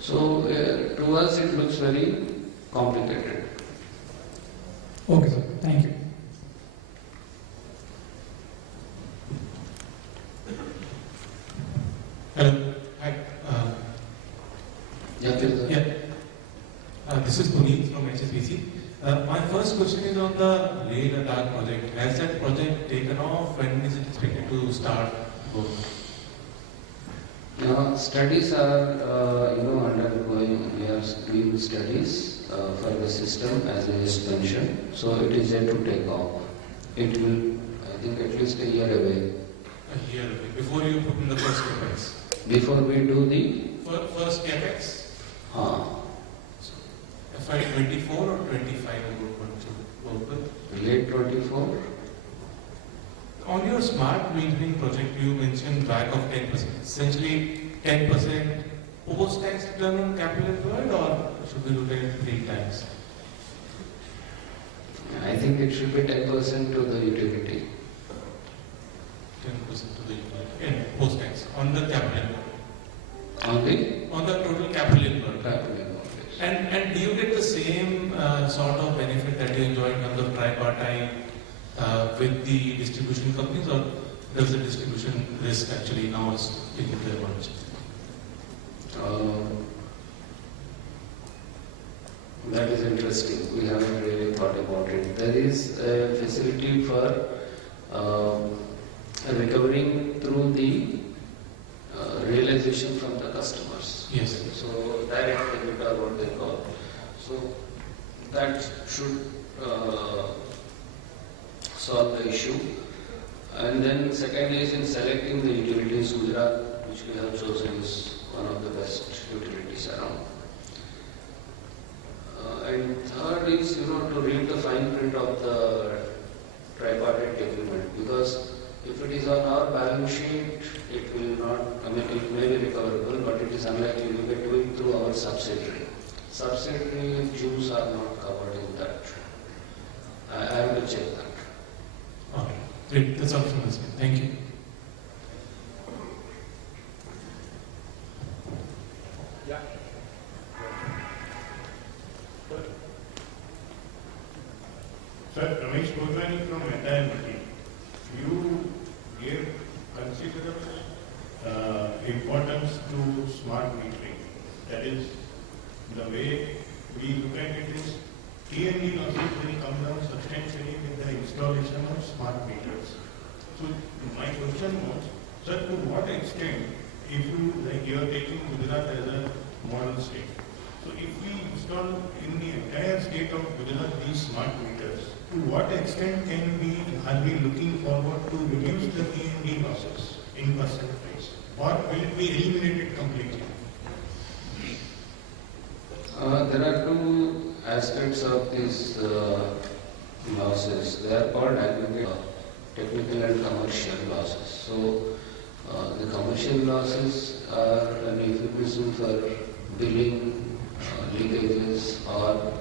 So to us it looks very complicated. Okay, sir. Thank you. Hello. Hi. This is Puneet from HSBC. My first question is on the Leh Ladakh project. Has that project taken off? When is it expected to start work? Studies are, undergoing. We are doing studies for the system, as I just mentioned. So it is yet to take off. It will, I think, at least a year away. A year away. Before you put in the first capex. Before we do the first capex. FY 24 or 25 you would want to work with? Late 24. On your smart metering project, you mentioned WACC of 10%. Essentially, 10% post-tax return on capital employed, or should we look at 3 times? I think it should be 10% to the utility. 10% to the utility. Yeah, post-tax on the capital employed. On the total capital employed. Capital employed. And do you get the same sort of benefit that you enjoy in terms of tripartite with the distribution companies, or does the distribution risk actually now is taking their advantage? That is interesting. We haven't really thought about it. There is a facility for recovering through the realization from the customers. Yes. So direct debit or what they call. So that should solve the issue. And then second is in selecting the utilities. Gujarat, which we have chosen, is one of the best utilities around. And third is, to read the fine print of the tripartite agreement, because if it is on our balance sheet, it will not, it may be recoverable, but it is unlikely we will do it through our subsidiary. Subsidiary dues are not covered in that. I have to check that. Okay, great. That's all from us. Thank you. Yeah. Sir, Ramesh Kodwani from Nifty. You gave considerable importance to smart metering. That is, the way we look at it is T&D losses will come down substantially with the installation of smart meters. So my question was, sir, to what extent, if you, like you are taking Gujarat as a model state, so if we install in the entire state of Gujarat these smart meters, to what extent are we looking forward to reduce the T&D losses in percentage, or will it be eliminated completely? There are two aspects of these losses. They are called aggregate technical and commercial losses. So the commercial losses are an euphemism for billing leakages or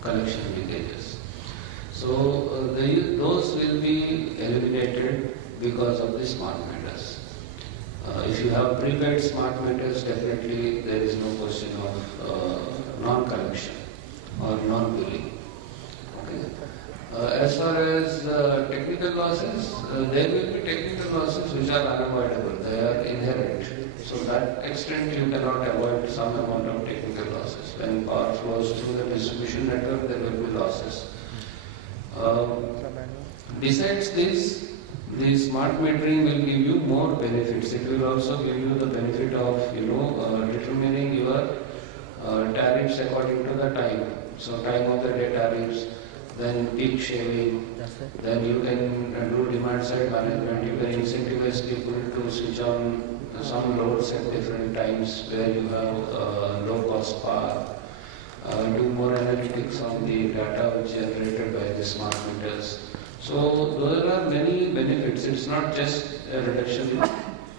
collection leakages. So those will be eliminated because of the smart meters. If you have prepaid smart meters, definitely there is no question of non-collection or non-billing. Okay. As far as technical losses, there will be technical losses which are unavoidable. They are inherent. So that extent you cannot avoid some amount of technical losses. When power flows through the distribution network, there will be losses. Besides this, the smart metering will give you more benefits. It will also give you the benefit of, determining your tariffs according to the time. So time of the day tariffs, then peak shaving, then you can do demand side management. You can incentivize people to switch on some loads at different times where you have low cost power. Do more analytics on the data which is generated by the smart meters. So there are many benefits. It's not just a reduction in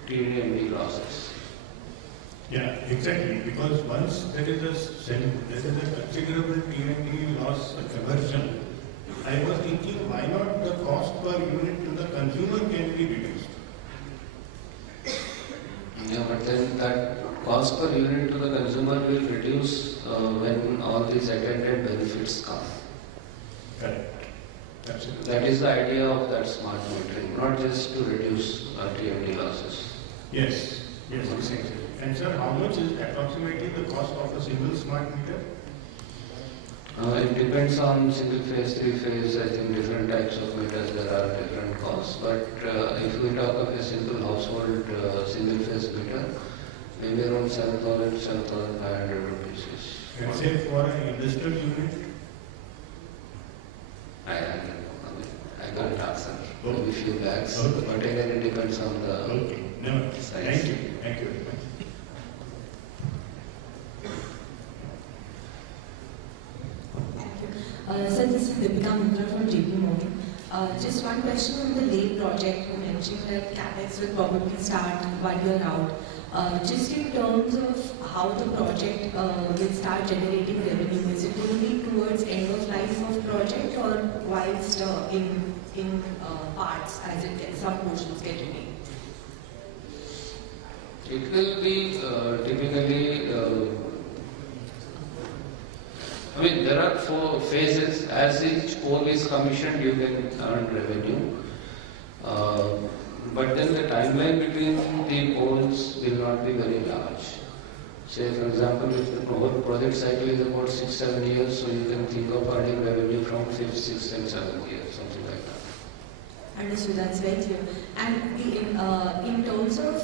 T&D losses. Yeah, exactly. Because once there is a considerable T&D loss aversion, I was thinking, why not the cost per unit to the consumer can be reduced? Yeah, but then that cost per unit to the consumer will reduce when all these attendant benefits come. Correct. Absolutely. That is the idea of that smart metering, not just to reduce T&D losses. Yes, exactly. And sir, how much is approximately the cost of a single smart meter? It depends on single phase, three phase. I think different types of meters, there are different costs. But if we talk of a simple household single phase meter, maybe around 7,000 7,500 rupees. And say for an industrial unit? I can't answer. Okay. Maybe few lakhs. Okay. But again, it depends on the size. Thank you. Thank you very much. Sir, this is Deepika Mundra from JP Morgan. Just one question on the late project. You mentioned that CapEx will probably start 1 year out. Just in terms of how the project will start generating revenue, is it going to be towards end of life of project or whilst in parts as it gets, some portions get ready? It will be typically, I mean, there are 4 phases. As each pole is commissioned, you can earn revenue. But then the timeline between the poles will not be very large. Say, for example, if the whole project cycle is about 6-7 years, so you can think of earning revenue from 5th, 6th, and 7th year, something like that. Understood, that's very clear. And in terms of,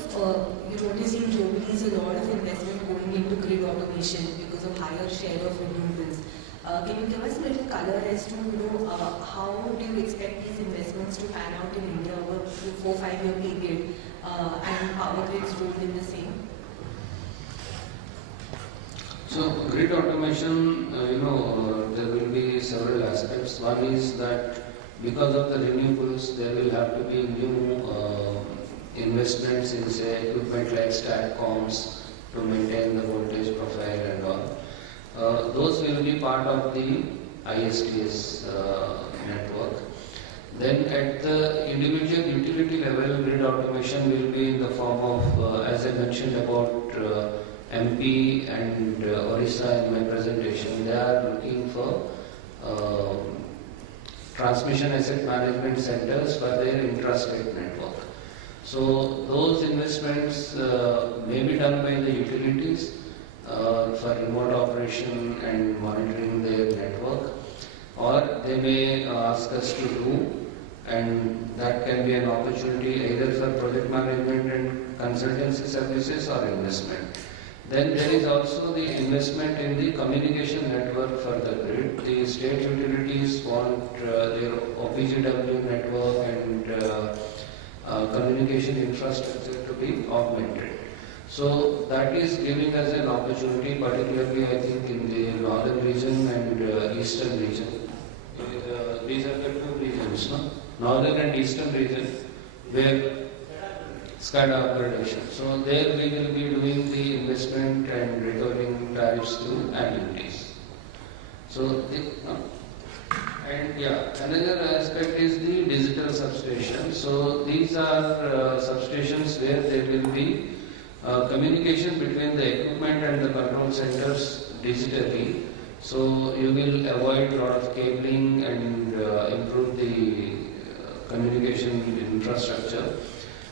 you're noticing globally is a lot of investment going into grid automation because of higher share of renewables. Can you give us a little color as to how do you expect these investments to pan out in India over a 4-5 year period and POWERGRID's role in the same? So grid automation, there will be several aspects. One is that because of the renewables, there will have to be new investments in, say, equipment like STATCOMs to maintain the voltage profile and all. Those will be part of the ISTS network. Then at the individual utility level, grid automation will be in the form of, as I mentioned about MP and Orissa in my presentation, they are looking for transmission asset management centers for their intrastate network. So those investments may be done by the utilities for remote operation and monitoring their network, or they may ask us to do, and that can be an opportunity either for project management and consultancy services or investment. Then there is also the investment in the communication network for the grid. The state utilities want their OPGW network and communication infrastructure to be augmented. So that is giving us an opportunity, particularly I think in the northern region and eastern region. These are the 2 regions, no? Northern and eastern region, where SCADA upgradation. So there we will be doing the investment and recovering tariffs to annuities. So, another aspect is the digital substation. So these are substations where there will be communication between the equipment and the control centers digitally. So you will avoid a lot of cabling and improve the communication infrastructure.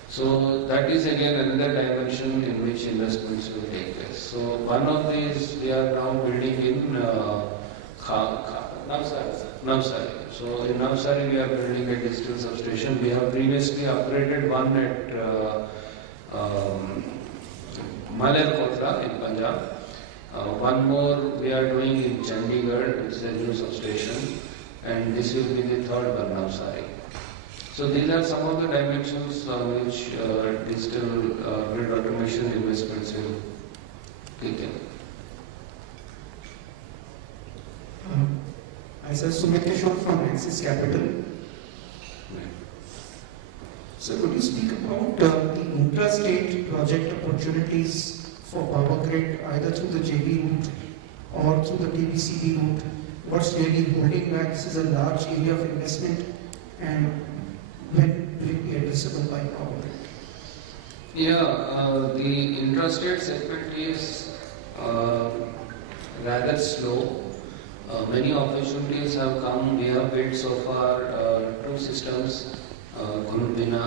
So that is again another dimension in which investments will take place. So one of these we are now building in Navsari. So in Navsari we are building a digital substation. We have previously upgraded one at Malerkotla in Punjab. One more we are doing in Chandigarh, which is a new substation, and this will be the 3rd one, Navsari. So these are some of the dimensions on which digital grid automation investments will kick in. I said Sumit Kishore from Axis Capital. So could you speak about the intrastate project opportunities for POWERGRID either through the JV route or through the TBCB route? What's really holding back? This is a large area of investment, and when will it be addressable by POWERGRID? Yeah, the intrastate segment is rather slow. Many opportunities have come. We have built so far 2 systems, Guna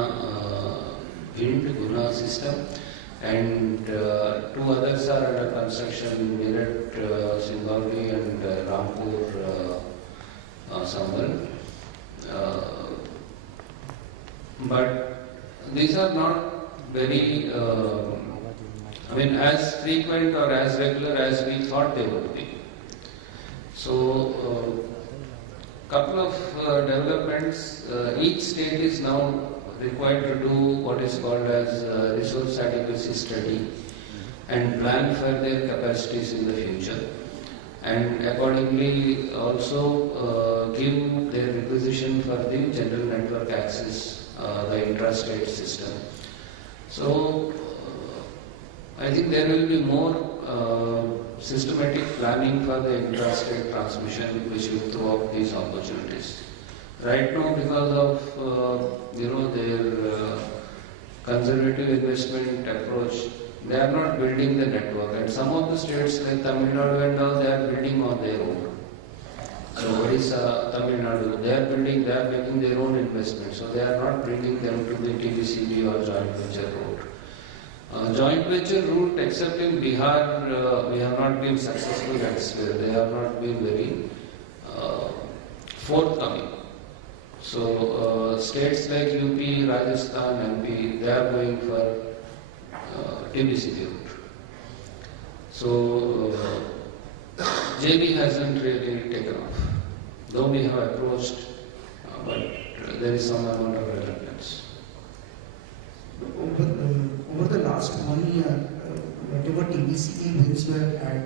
wind Guna system and 2 others are under construction, Meerut, Singauli and Rampur, Sambal. But these are not very, as frequent or as regular as we thought they would be. So, couple of developments. Each state is now required to do what is called as resource adequacy study and plan for their capacities in the future, and accordingly also give their requisition for the general network access, the intrastate system. So I think there will be more systematic planning for the intrastate transmission, which will throw up these opportunities. Right now, because of their conservative investment approach, they are not building the network, and some of the states like Tamil Nadu and all, they are building on their own. So Odisha, Tamil Nadu, they are making their own investment, so they are not bringing them to the TBCB or joint venture route. Joint venture route, except in Bihar, we have not been successful elsewhere. They have not been very forthcoming. So states like UP, Rajasthan, MP, they are going for TBCB route. So JB hasn't really taken off, though we have approached, but there is some amount of reluctance. Over the last 1 year, whatever TBCB wins you have had,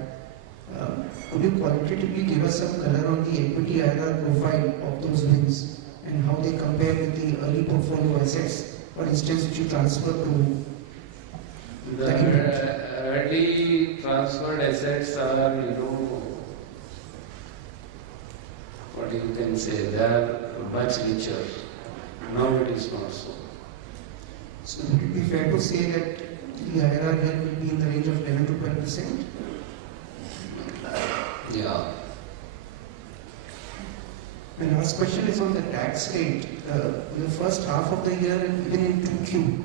could you qualitatively give us some color on the equity IRR profile of those wins and how they compare with the early portfolio assets, for instance, which you transfer to the early transferred assets are, what you can say, they are much richer. Now it is not so. So would it be fair to say that the IRR here will be in the range of 11 to 12%? Yeah. My last question is on the tax rate. In the first half of the year and even in 2Q,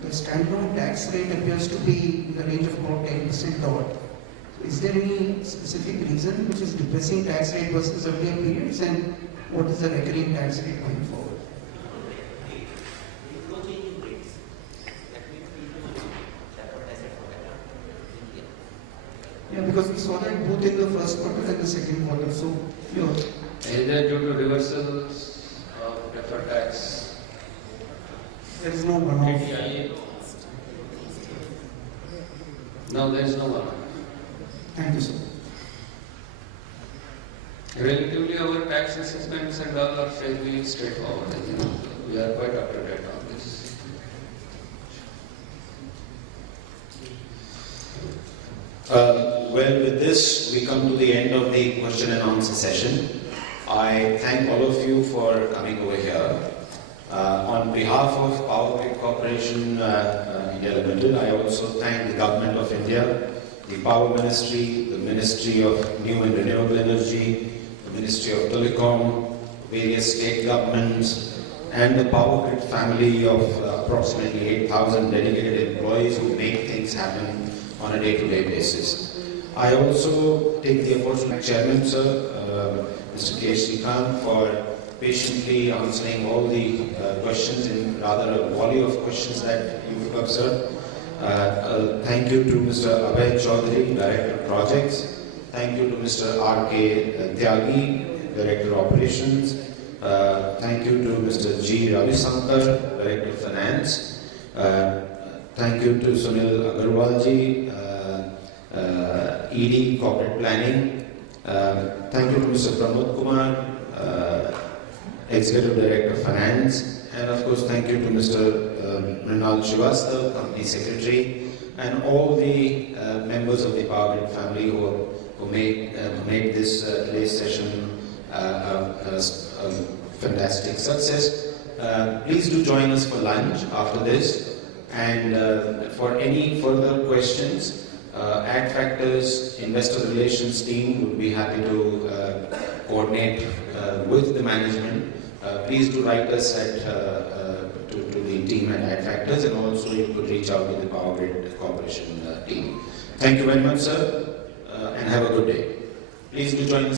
the standalone tax rate appears to be in the range of about 10% odd. So is there any specific reason which is depressing tax rate versus earlier periods, and what is the recurring tax rate going forward? Yeah, because we saw that both in the first quarter and the second quarter. So, either due to reversals of deferred tax. There is no one-off. No, there is no one-off. Thank you, sir. Relatively, our tax assessments and all are fairly straightforward. We are quite up to date on this. Well, with this, we come to the end of the question and answer session. I thank all of you for coming over here. On behalf of POWERGRID Corporation India Limited, I also thank the Government of India, the Power Ministry, the Ministry of New and Renewable Energy, the Ministry of Telecom, various state governments, and the POWERGRID family of approximately 8,000 dedicated employees who make things happen on a day-to-day basis. I also take the opportunity, Chairman Sir, Mr. K. Srikanth, for patiently answering all the questions in rather a volley of questions that you've observed. Thank you to Mr. Abhay Chaudhary, Director of Projects. Thank you to Mr. R.K. Tyagi, Director of Operations. Thank you to Mr. G. Ravisankar, Director of Finance. Thank you to Sunil Agarwalji, ED Corporate Planning. Thank you to Mr. Pramod Kumar, Executive Director of Finance. And of course, thank you to Mr. Mrinal Srivastava, Company Secretary, and all the members of the POWERGRID family who made this today's session a fantastic success. Please do join us for lunch after this. And for any further questions, AdFactors Investor Relations team would be happy to coordinate with the management. Please do write us to the team at AdFactors. directors, and also you could reach out to the POWERGRID Corporation team. Thank you very much, sir, and have a good day. Please do join us.